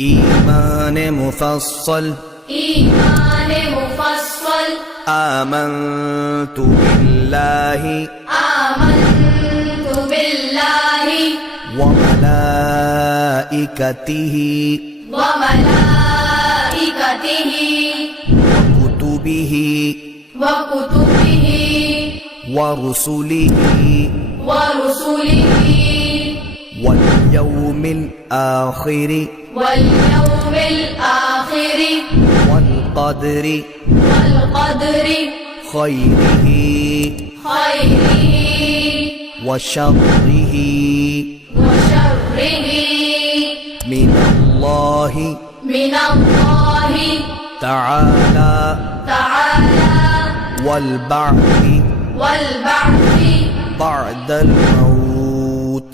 إيمان مفصل آمنت بالله وملائكته وكتبه ورسله واليوم الآخر والقدر خيره وشره من الله تعالى والبعث بعد الموت.